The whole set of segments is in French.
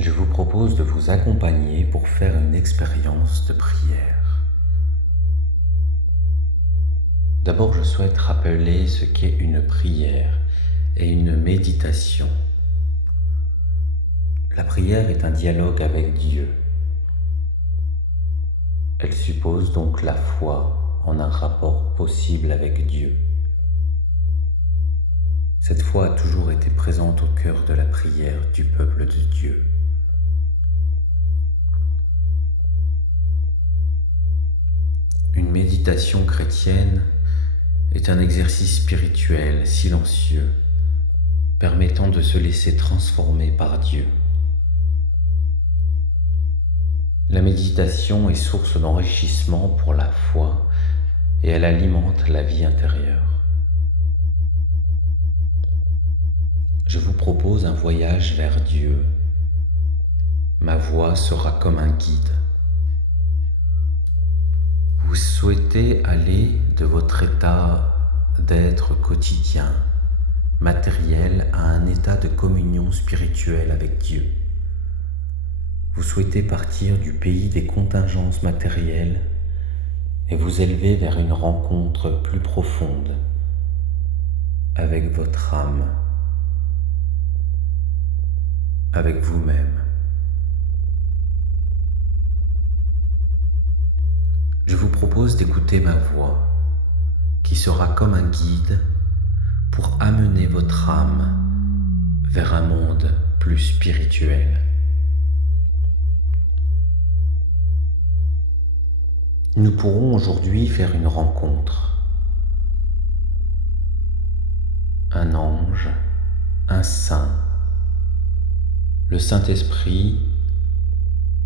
Je vous propose de vous accompagner pour faire une expérience de prière. D'abord, je souhaite rappeler ce qu'est une prière et une méditation. La prière est un dialogue avec Dieu. Elle suppose donc la foi en un rapport possible avec Dieu. Cette foi a toujours été présente au cœur de la prière du peuple de Dieu. Une méditation chrétienne est un exercice spirituel, silencieux, permettant de se laisser transformer par Dieu. La méditation est source d'enrichissement pour la foi et elle alimente la vie intérieure. Je vous propose un voyage vers Dieu. Ma voix sera comme un guide. Vous souhaitez aller de votre état d'être quotidien, matériel, à un état de communion spirituelle avec Dieu. Vous souhaitez partir du pays des contingences matérielles et vous élever vers une rencontre plus profonde avec votre âme, avec vous-même. Je vous propose d'écouter ma voix, qui sera comme un guide pour amener votre âme vers un monde plus spirituel. Nous pourrons aujourd'hui faire une rencontre. Un ange, un saint, le Saint-Esprit,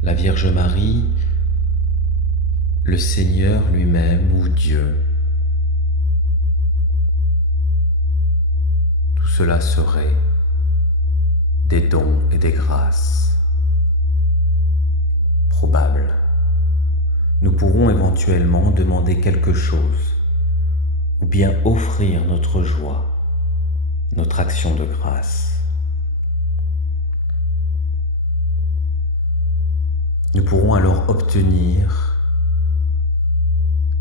la Vierge Marie, le Seigneur lui-même ou Dieu. Tout cela serait des dons et des grâces probables. Nous pourrons éventuellement demander quelque chose ou bien offrir notre joie, notre action de grâce. Nous pourrons alors obtenir,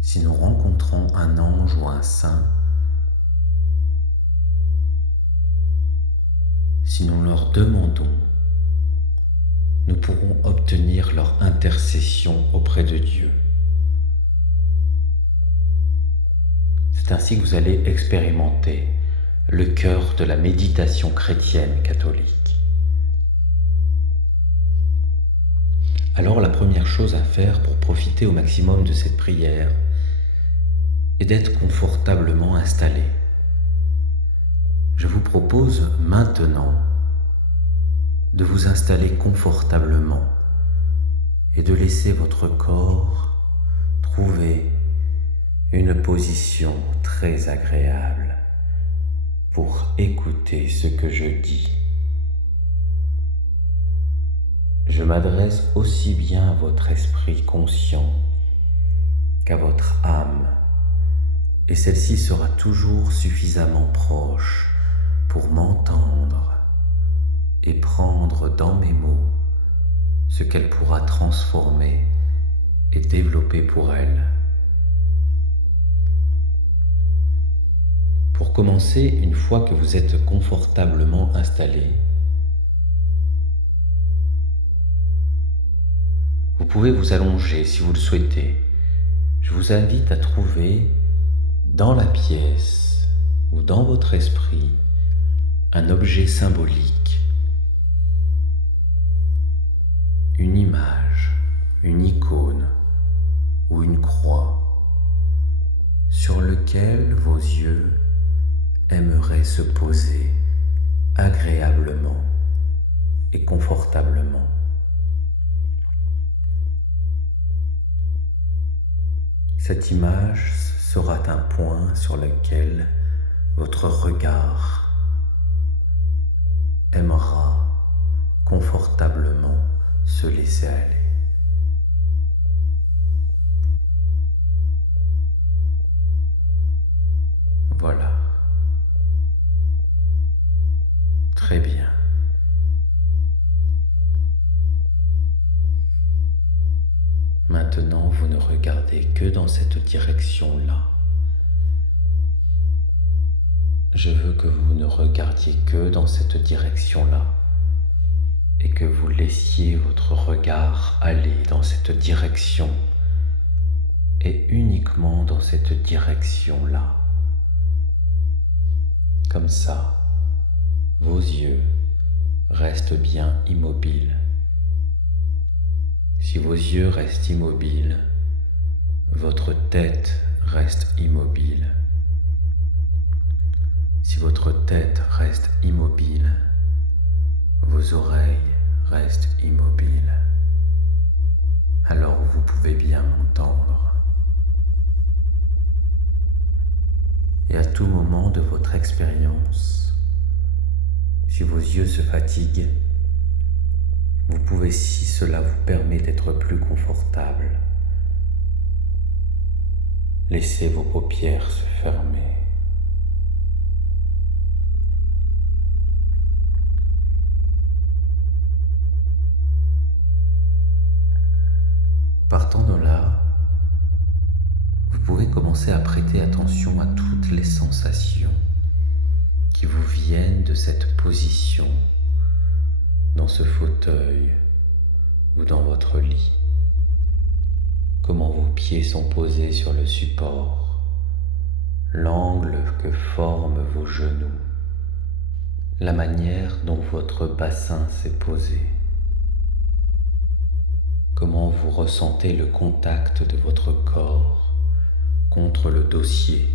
si nous rencontrons un ange ou un saint, si nous leur demandons, nous pourrons obtenir leur intercession auprès de Dieu. C'est ainsi que vous allez expérimenter le cœur de la méditation chrétienne catholique. Alors la première chose à faire pour profiter au maximum de cette prière est d'être confortablement installé. Je vous propose maintenant de vous installer confortablement et de laisser votre corps trouver une position très agréable pour écouter ce que je dis. Je m'adresse aussi bien à votre esprit conscient qu'à votre âme, et celle-ci sera toujours suffisamment proche pour m'entendre et prendre dans mes mots ce qu'elle pourra transformer et développer pour elle. Pour commencer, une fois que vous êtes confortablement installé, vous pouvez vous allonger si vous le souhaitez. Je vous invite à trouver dans la pièce ou dans votre esprit un objet symbolique, une image, une icône ou une croix sur lequel vos yeux aimeraient se poser agréablement et confortablement. Cette image sera un point sur lequel votre regard aimera confortablement se laisser aller. Voilà. Très bien. maintenant, vous ne regardez que dans cette direction-là. Je veux que vous ne regardiez que dans cette direction-là et que vous laissiez votre regard aller dans cette direction et uniquement dans cette direction-là. Comme ça, vos yeux restent bien immobiles. Si vos yeux restent immobiles, votre tête reste immobile. Si votre tête reste immobile, vos oreilles restent immobiles. Alors vous pouvez bien m'entendre. Et à tout moment de votre expérience, si vos yeux se fatiguent, vous pouvez, si cela vous permet d'être plus confortable, laisser vos paupières se fermer. Partant de là, vous pouvez commencer à prêter attention à toutes les sensations qui vous viennent de cette position dans ce fauteuil ou dans votre lit. Comment vos pieds sont posés sur le support, l'angle que forment vos genoux, la manière dont votre bassin s'est posé. Comment vous ressentez le contact de votre corps contre le dossier.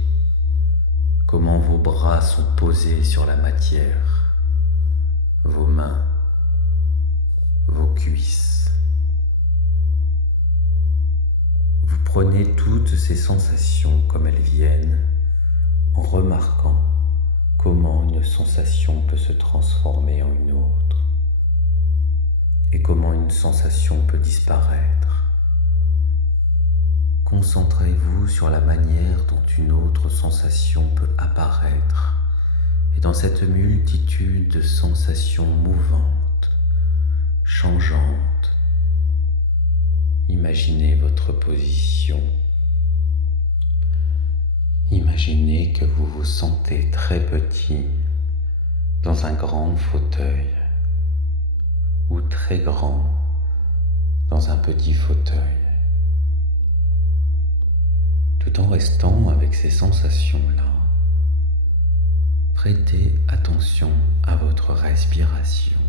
Comment vos bras sont posés sur la matière, vos mains, vos cuisses. Vous prenez toutes ces sensations comme elles viennent, en remarquant comment une sensation peut se transformer en une autre et comment une sensation peut disparaître. Concentrez-vous sur la manière dont une autre sensation peut apparaître et dans cette multitude de sensations mouvantes, changeantes, imaginez votre position. Imaginez que vous vous sentez très petit dans un grand fauteuil ou très grand dans un petit fauteuil. Tout en restant avec ces sensations-là, prêtez attention à votre respiration.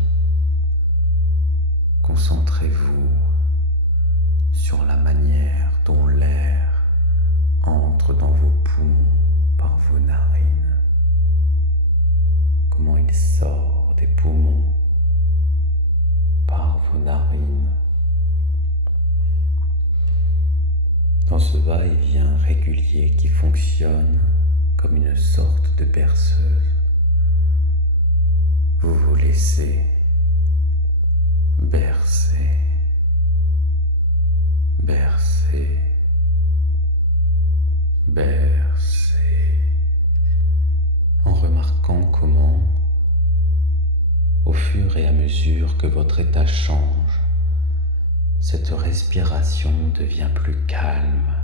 Concentrez-vous sur la manière dont l'air entre dans vos poumons par vos narines, comment il sort des poumons par vos narines. Dans ce va-et-vient régulier qui fonctionne comme une sorte de berceuse, vous vous laissez bercer, bercer, bercer, en remarquant comment, au fur et à mesure que votre état change, cette respiration devient plus calme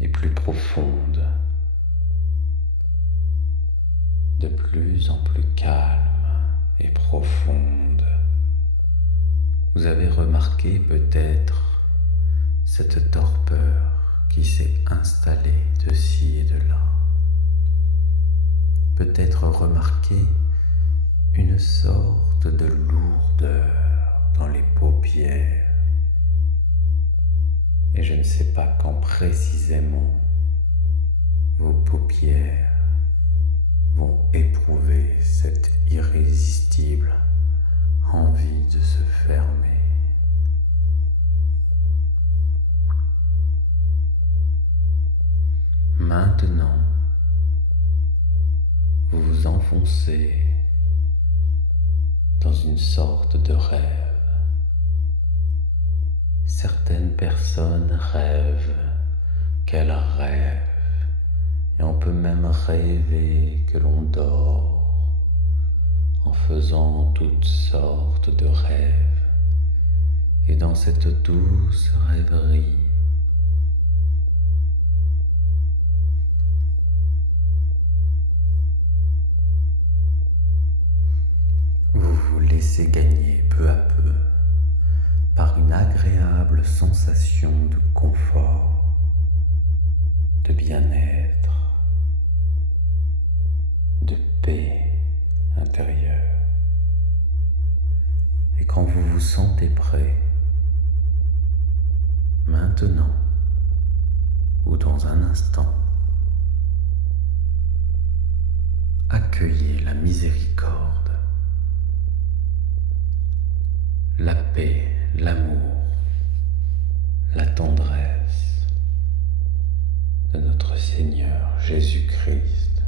et plus profonde, de plus en plus calme et profonde. Vous avez remarqué peut-être cette torpeur qui s'est installée de ci et de là. Peut-être remarqué une sorte de lourdeur dans les paupières. Et je ne sais pas quand précisément vos paupières vont éprouver cette irrésistible envie de se fermer. Maintenant, vous vous enfoncez dans une sorte de rêve. Certaines personnes rêvent qu'elles rêvent, et on peut même rêver que l'on dort en faisant toutes sortes de rêves. Et dans cette douce rêverie, laisser gagner peu à peu par une agréable sensation de confort, de bien-être, de paix intérieure. Et quand vous vous sentez prêt, maintenant ou dans un instant, accueillez la miséricorde, la paix, l'amour, la tendresse de notre Seigneur Jésus-Christ.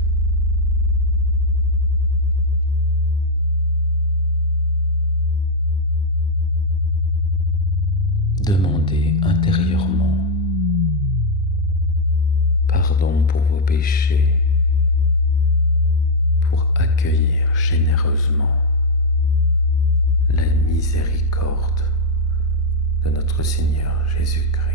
Demandez intérieurement pardon pour vos péchés, pour accueillir généreusement la miséricorde de notre Seigneur Jésus-Christ.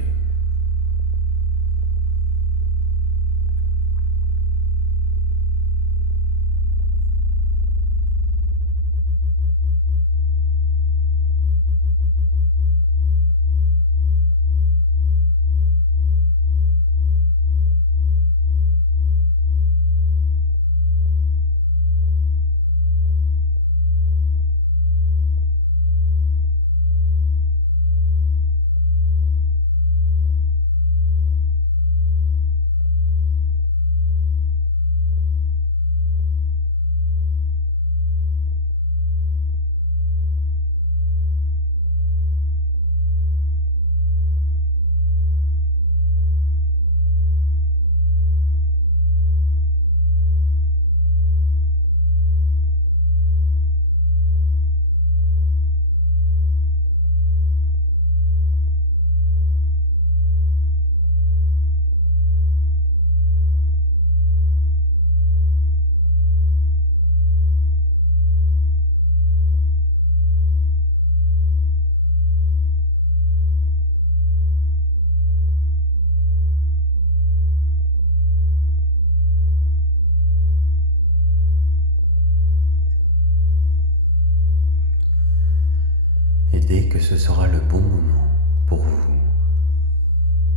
Et dès que ce sera le bon moment pour vous,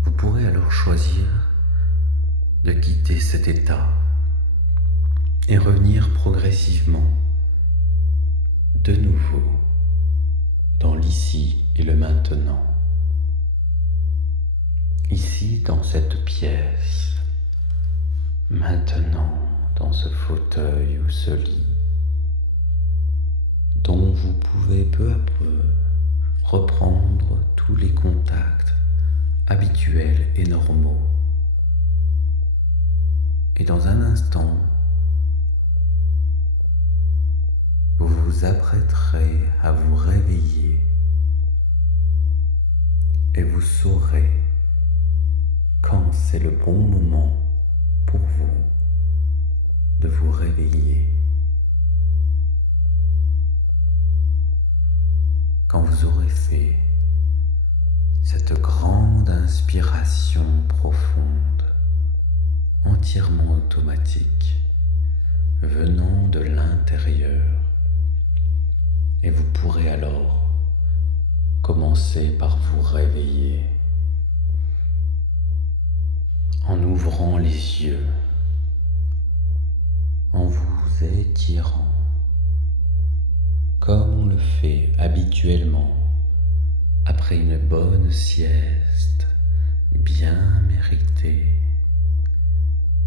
vous pourrez alors choisir de quitter cet état et revenir progressivement de nouveau dans l'ici et le maintenant. Ici dans cette pièce, maintenant dans ce fauteuil ou ce lit, dont vous pouvez peu à peu reprendre tous les contacts habituels et normaux. Et dans un instant, vous vous apprêterez à vous réveiller et vous saurez quand c'est le bon moment pour vous de vous réveiller. Quand vous aurez fait cette grande inspiration profonde, entièrement automatique, venant de l'intérieur, et vous pourrez alors commencer par vous réveiller en ouvrant les yeux, en vous étirant, comme on le fait habituellement après une bonne sieste bien méritée,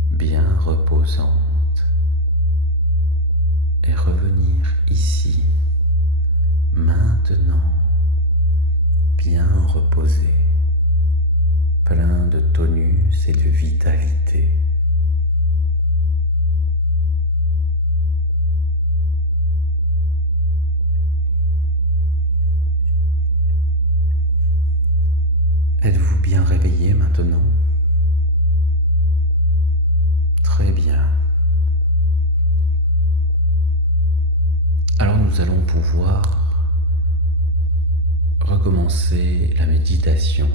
bien reposante, et revenir ici, maintenant, bien reposé, plein de tonus et de vitalité. Êtes-vous bien réveillé maintenant? Très bien. Alors nous allons pouvoir recommencer la méditation.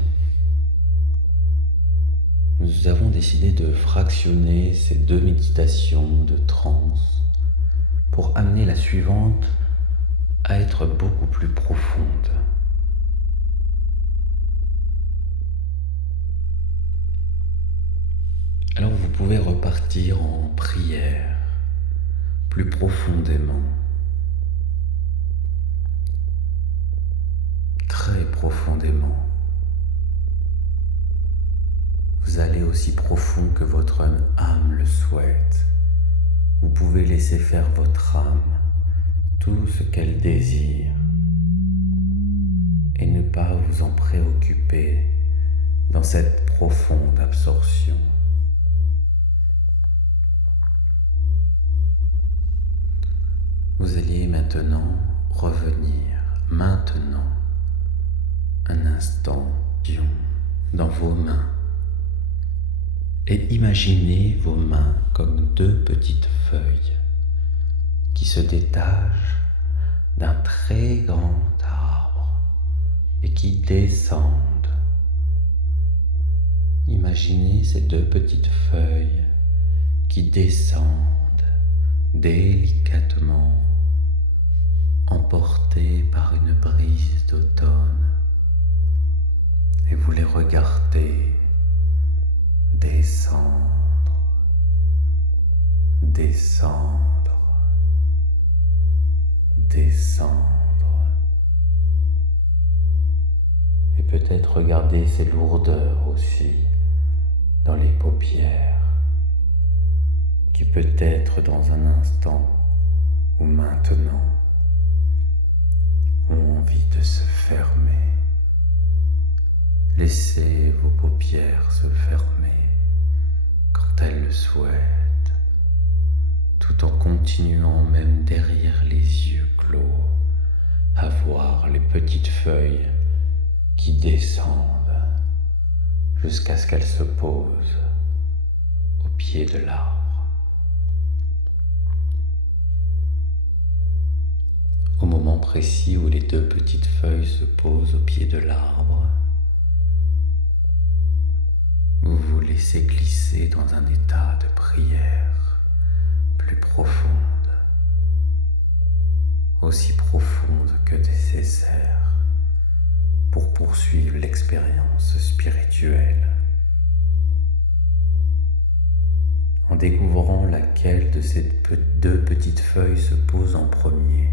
Nous avons décidé de fractionner ces 2 méditations de transe pour amener la suivante à être beaucoup plus profonde. Alors vous pouvez repartir en prière, plus profondément, très profondément. Vous allez aussi profond que votre âme le souhaite. Vous pouvez laisser faire votre âme tout ce qu'elle désire et ne pas vous en préoccuper dans cette profonde absorption. Vous allez maintenant revenir, maintenant, un instant, dans vos mains et imaginez vos mains comme deux petites feuilles qui se détachent d'un très grand arbre et qui descendent. Imaginez ces deux petites feuilles qui descendent délicatement, emportées par une brise d'automne, et vous les regardez descendre, descendre, descendre, et peut-être regarder ces lourdeurs aussi dans les paupières, qui peut-être dans un instant ou maintenant ont envie de se fermer. Laissez vos paupières se fermer quand elles le souhaitent, tout en continuant même derrière les yeux clos à voir les petites feuilles qui descendent jusqu'à ce qu'elles se posent au pied de l'arbre. Au moment précis où les deux petites feuilles se posent au pied de l'arbre, vous vous laissez glisser dans un état de prière plus profonde, aussi profonde que nécessaire pour poursuivre l'expérience spirituelle, en découvrant laquelle de ces deux petites feuilles se pose en premier.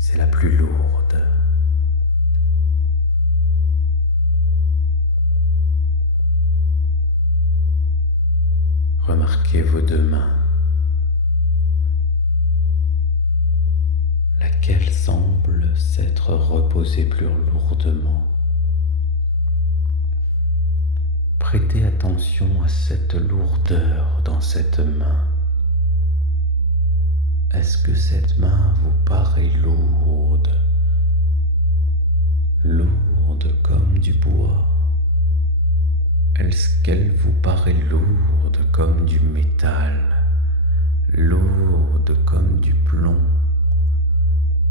C'est la plus lourde. Remarquez vos deux mains. Laquelle semble s'être reposée plus lourdement. Prêtez attention à cette lourdeur dans cette main. Est-ce que cette main vous paraît lourde? Lourde comme du bois? Est-ce qu'elle vous paraît lourde comme du métal? Lourde comme du plomb?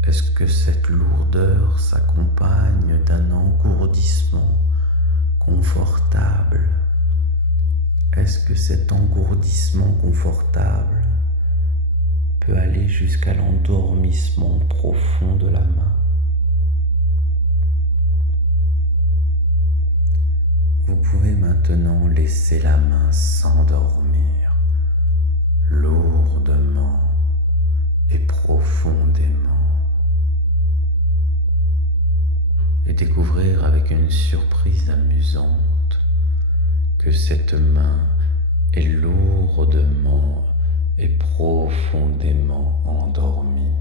Est-ce que cette lourdeur s'accompagne d'un engourdissement confortable? Est-ce que cet engourdissement confortable peut aller jusqu'à l'endormissement profond de la main? Vous pouvez maintenant laisser la main s'endormir lourdement et profondément et découvrir avec une surprise amusante que cette main est lourdement et profondément endormie.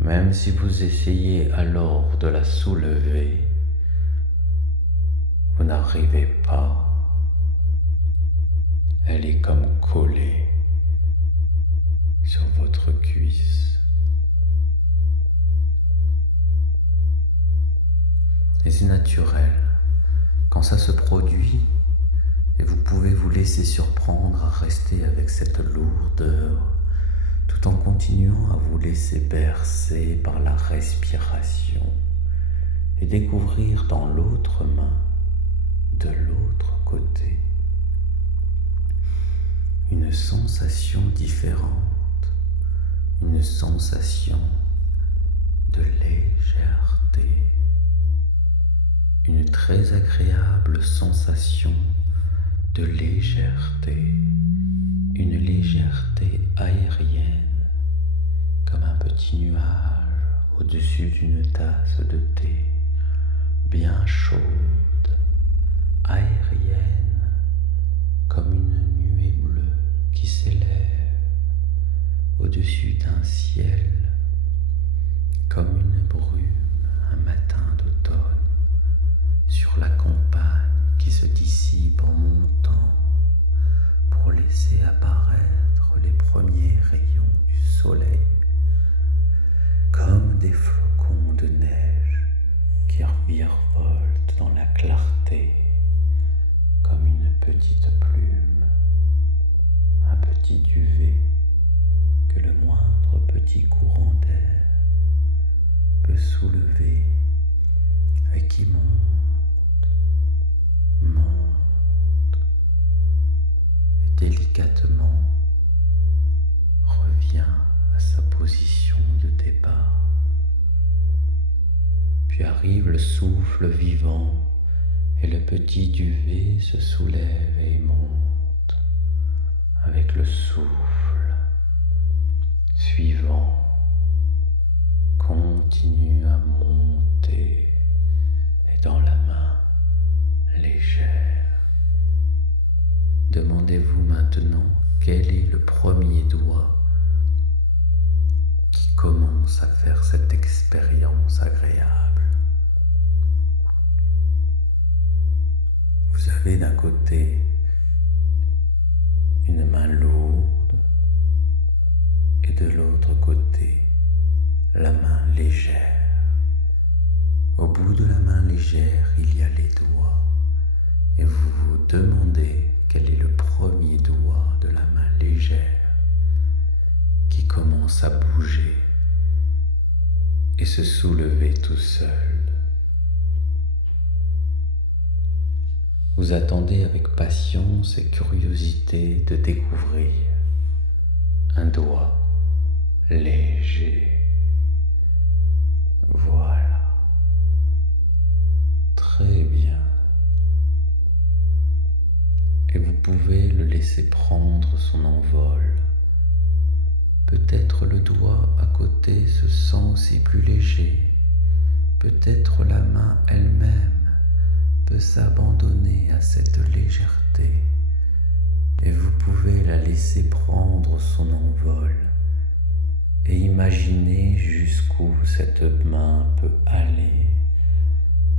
Même si vous essayez alors de la soulever, vous n'arrivez pas. Elle est comme collée sur votre cuisse. Et c'est naturel. Quand ça se produit, et vous pouvez vous laisser surprendre à rester avec cette lourdeur, tout en continuant à vous laisser bercer par la respiration et découvrir dans l'autre main, de l'autre côté, une sensation différente, sensation de légèreté, une très agréable sensation de légèreté, une légèreté aérienne, comme un petit nuage au-dessus d'une tasse de thé, bien chaude, aérienne, comme une nuée bleue qui s'élève au-dessus d'un ciel, comme une brume un matin d'automne, sur la campagne qui se dissipe en montant pour laisser apparaître les premiers rayons du soleil, comme des flocons de neige qui virevoltent dans la clarté, comme une petite plume, un petit duvet que le moindre petit courant d'air peut soulever et qui monte, et délicatement revient à sa position de départ. Puis arrive le souffle vivant et le petit duvet se soulève et monte avec le souffle suivant, continue à monter et dans la main légère. Demandez-vous maintenant quel est le premier doigt qui commence à faire cette expérience agréable. Vous avez d'un côté une main lourde et de l'autre côté la main légère. Au bout de la main légère, il y a les doigts et vous vous demandez quel est le premier doigt de la main légère qui commence à bouger et se soulever tout seul. Vous attendez avec patience et curiosité de découvrir un doigt léger. Voilà. Très bien. Et vous pouvez le laisser prendre son envol. Peut-être le doigt à côté se sent aussi plus léger. Peut-être la main elle-même peut s'abandonner à cette légèreté et vous pouvez la laisser prendre son envol et imaginer jusqu'où cette main peut aller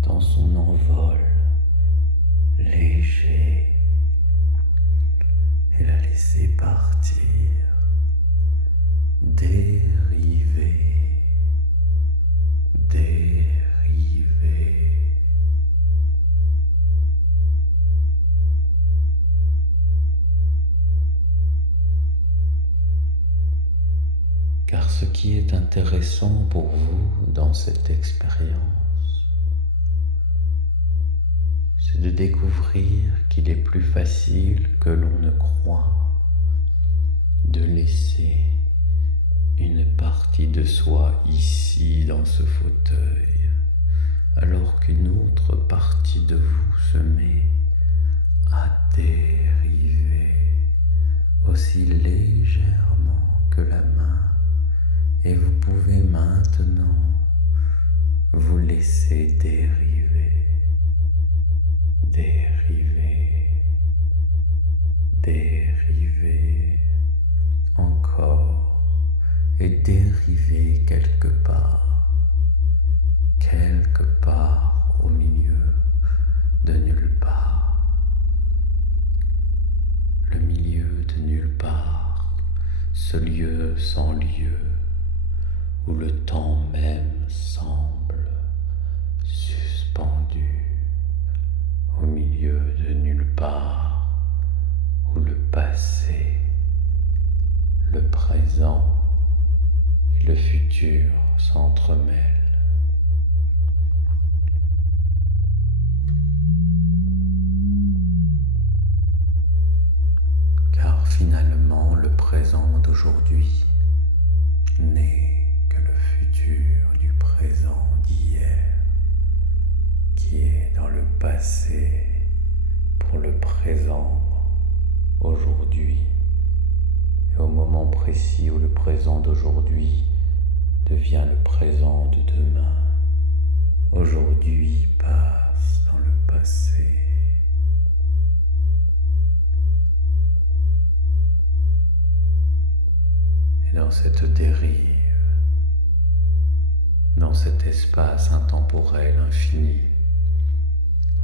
dans son envol léger et la laisser partir, dériver, dériver. Car ce qui est intéressant pour vous dans cette expérience, c'est de découvrir qu'il est plus facile que l'on ne croit de laisser une partie de soi ici dans ce fauteuil, alors qu'une autre partie de vous se met à dériver aussi légèrement que la main. Et vous pouvez maintenant vous laisser dériver, dériver, dériver encore et dériver quelque part au milieu de nulle part. Le milieu de nulle part, ce lieu sans lieu, où le temps même semble suspendu, au milieu de nulle part, où le passé, le présent et le futur s'entremêlent. Car finalement, le présent d'aujourd'hui n'est précis où le présent d'aujourd'hui devient le présent de demain. Aujourd'hui passe dans le passé. Et dans cette dérive, dans cet espace intemporel infini,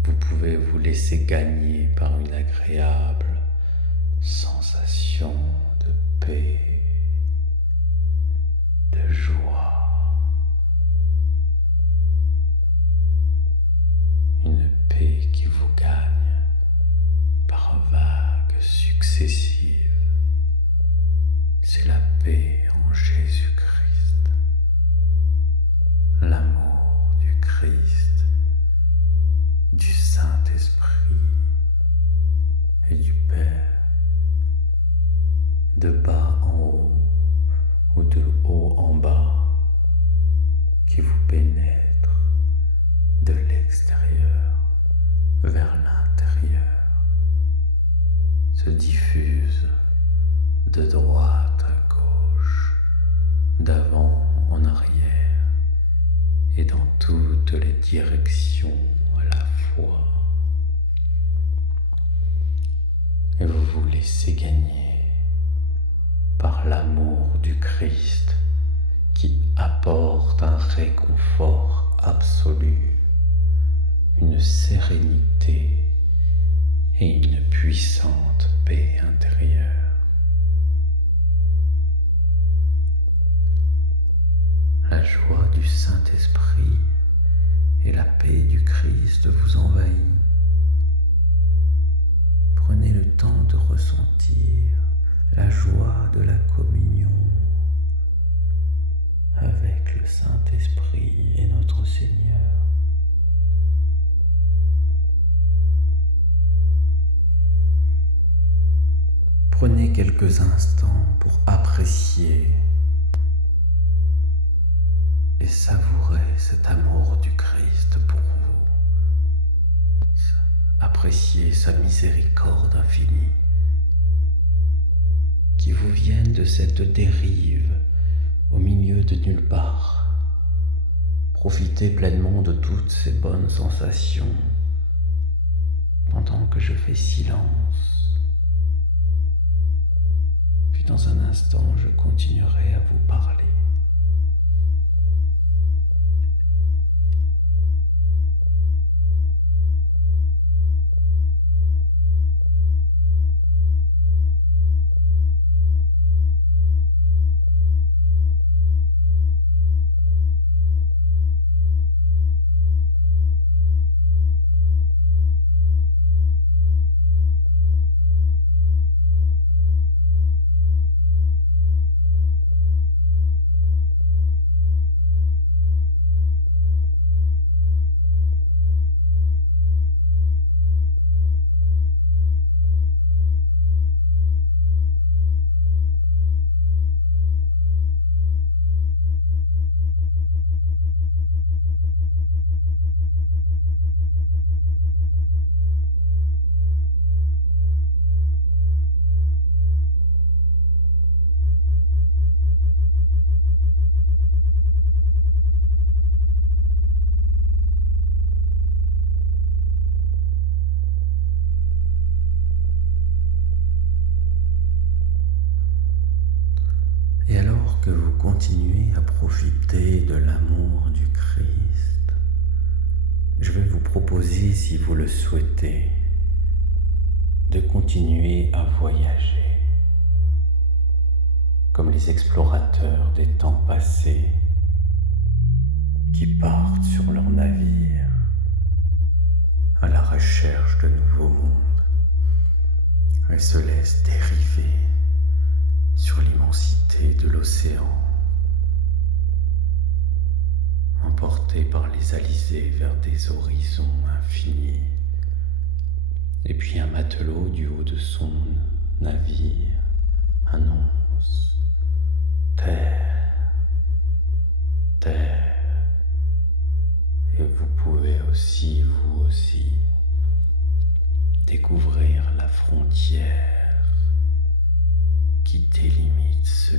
vous pouvez vous laisser gagner par une agréable sensation de paix, de joie. Une paix qui vous gagne par vagues successives. C'est la paix en Jésus-Christ, l'amour du Christ, du Saint-Esprit et du Père, de bas en haut ou de haut en bas, qui vous pénètre de l'extérieur vers l'intérieur, se diffuse de droite à gauche, d'avant en arrière et dans toutes les directions à la fois. Et vous vous laissez gagner par l'amour du Christ qui apporte un réconfort absolu, une sérénité et une puissante paix intérieure. La joie du Saint-Esprit et la paix du Christ vous envahit. Prenez le temps de ressentir la joie de la communion avec le Saint-Esprit et notre Seigneur. Prenez quelques instants pour apprécier et savourer cet amour du Christ pour vous. Appréciez sa miséricorde infinie qui vous vienne de cette dérive au milieu de nulle part. Profitez pleinement de toutes ces bonnes sensations pendant que je fais silence. Puis dans un instant, je continuerai à vous parler. Et alors que vous continuez à profiter de l'amour du Christ, je vais vous proposer, si vous le souhaitez, de continuer à voyager comme les explorateurs des temps passés qui partent sur leur navire à la recherche de nouveaux mondes et se laissent dériver sur l'immensité de l'océan, emportés par les alizés vers des horizons infinis. Et puis un matelot du haut de son navire annonce: terre, terre. Et vous pouvez aussi, vous aussi, découvrir la frontière qui délimite ce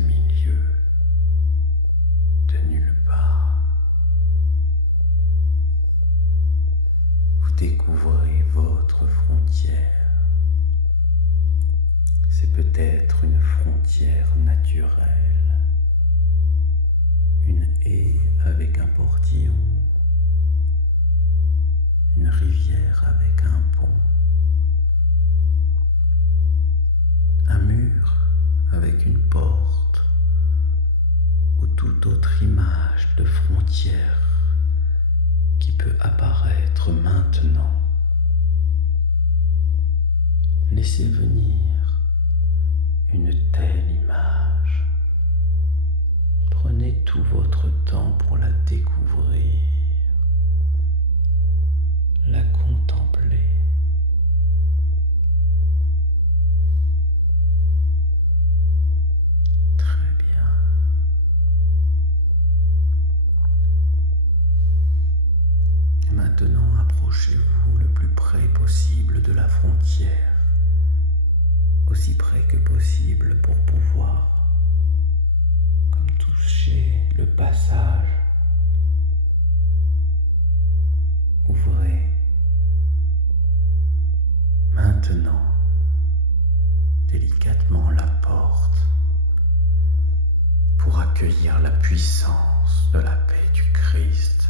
portillon, une rivière avec un pont, un mur avec une porte, ou toute autre image de frontière qui peut apparaître maintenant. Laissez venir une telle image. Prenez tout votre temps pour la découvrir, la contempler. Très bien. Et maintenant, approchez-vous le plus près possible de la frontière, aussi près que possible pour pouvoir comme toucher le passage. Ouvrez maintenant délicatement la porte pour accueillir la puissance de la paix du Christ.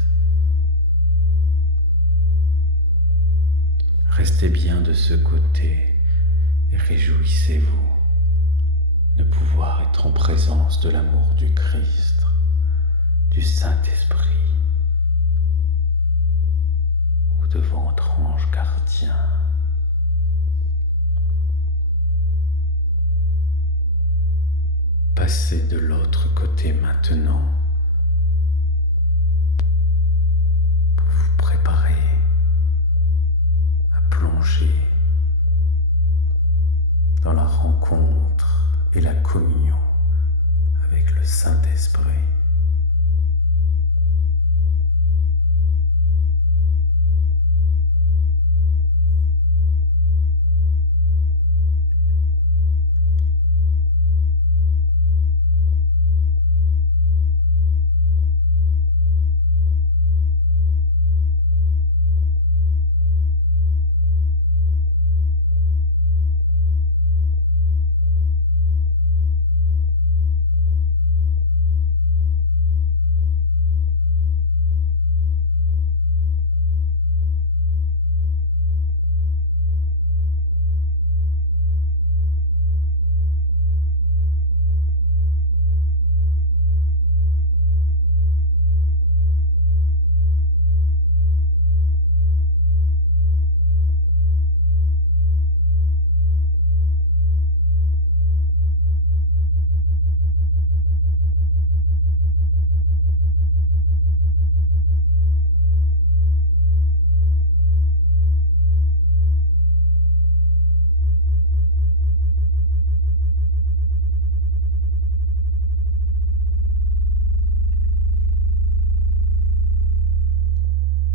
Restez bien de ce côté et réjouissez-vous de pouvoir être en présence de l'amour du Christ, du Saint-Esprit ou de votre ange gardien. Passez de l'autre côté maintenant pour vous préparer à plonger dans la rencontre et la communion avec le Saint-Esprit.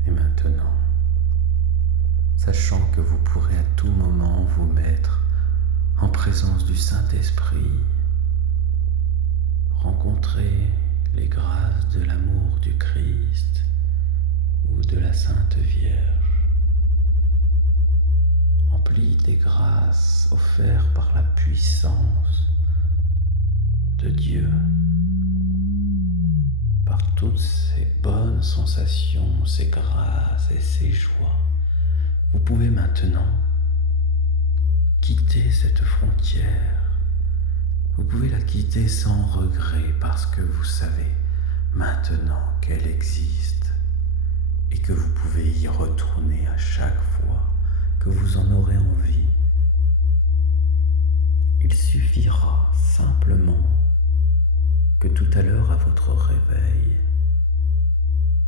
Et maintenant, sachant que vous pourrez à tout moment vous mettre en présence du Saint-Esprit, rencontrer les grâces de l'amour du Christ ou de la Sainte Vierge, emplis des grâces offertes par la puissance de Dieu, par toutes ces bonnes sensations, ces grâces et ces joies. Vous pouvez maintenant quitter cette frontière. Vous pouvez la quitter sans regret parce que vous savez maintenant qu'elle existe et que vous pouvez y retourner à chaque fois que vous en aurez envie. Il suffira simplement que tout à l'heure à votre réveil,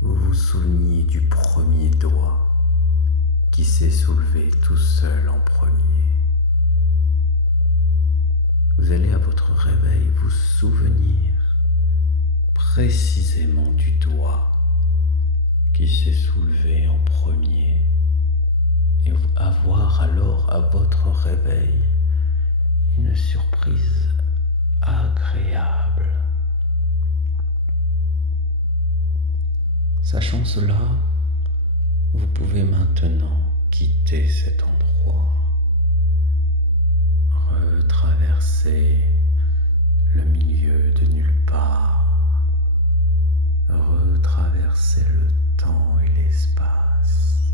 vous vous souveniez du premier doigt qui s'est soulevé tout seul en premier. Vous allez à votre réveil vous souvenir précisément du doigt qui s'est soulevé en premier et avoir alors à votre réveil une surprise agréable. Sachant cela, vous pouvez maintenant quitter cet endroit, retraverser le milieu de nulle part, retraverser traverser le temps et l'espace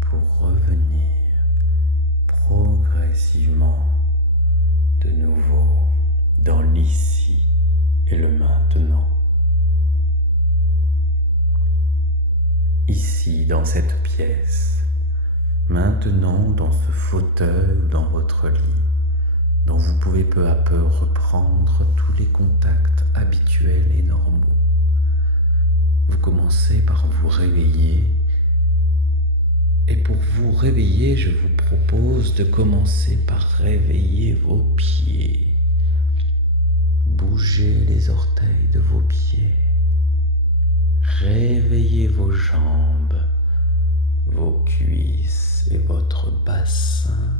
pour revenir progressivement de nouveau dans l'ici et le maintenant. Ici, dans cette pièce, maintenant dans ce fauteuil ou dans votre lit, dont vous pouvez peu à peu reprendre tous les contacts habituels et normaux. Vous commencez par vous réveiller, et pour vous réveiller, je vous propose de commencer par réveiller vos pieds. Bougez les orteils de vos pieds. Réveillez vos jambes, vos cuisses et votre bassin.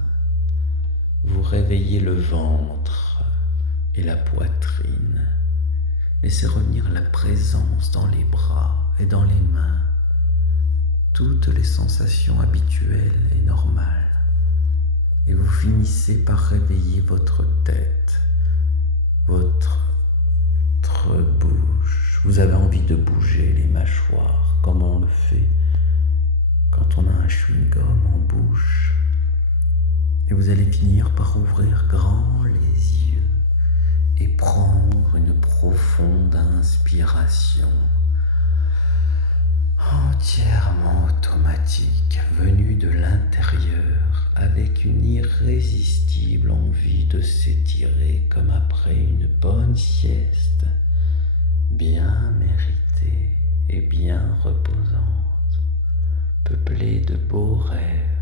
Vous réveillez le ventre et la poitrine. Laissez revenir la présence dans les bras et dans les mains. Toutes les sensations habituelles et normales. Et vous finissez par réveiller votre tête, votre bouche. Vous avez envie de bouger les mâchoires, comme on le fait quand on a un chewing-gum en bouche. Et vous allez finir par ouvrir grand les yeux et prendre une profonde inspiration entièrement automatique, venue de l'intérieur, avec une irrésistible envie de s'étirer comme après une bonne sieste, bien méritée et bien reposante, peuplée de beaux rêves,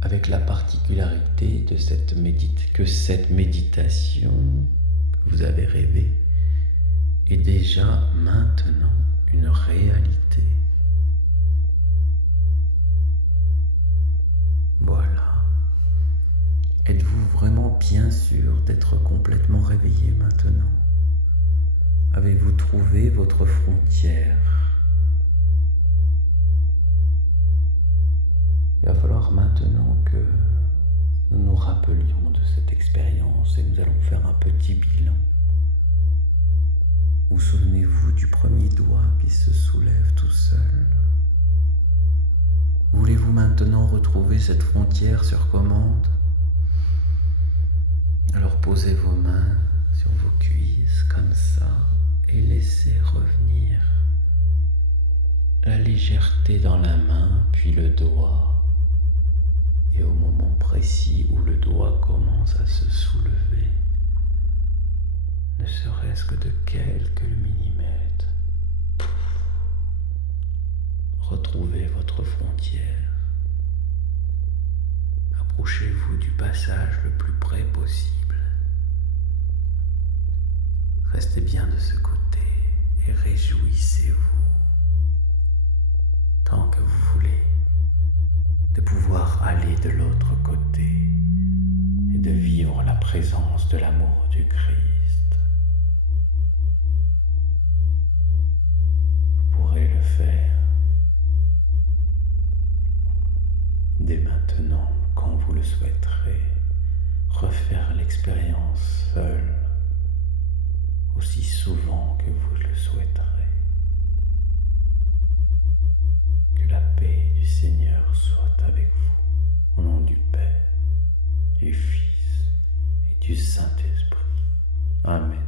avec la particularité de que cette méditation que vous avez rêvée est déjà maintenant une réalité. Voilà. Êtes-vous vraiment bien sûr d'être complètement réveillé maintenant? Avez-vous trouvé votre frontière? Il va falloir maintenant que nous nous rappelions de cette expérience et nous allons faire un petit bilan. Vous souvenez-vous du premier doigt qui se soulève tout seul? Voulez-vous maintenant retrouver cette frontière sur commande? Alors posez vos mains sur vos cuisses comme ça et laissez revenir la légèreté dans la main, puis le doigt. Et au moment précis où le doigt commence à se soulever, ne serait-ce que de quelques millimètres, retrouvez votre frontière. Approchez-vous du passage le plus près possible. Restez bien de ce côté et réjouissez-vous, tant que vous voulez, de pouvoir aller de l'autre côté et de vivre la présence de l'amour du Christ. Vous pourrez le faire dès maintenant, quand vous le souhaiterez, refaire l'expérience seul, aussi souvent que vous le souhaiterez. Que la paix du Seigneur soit avec vous, au nom du Père, du Fils et du Saint-Esprit. Amen.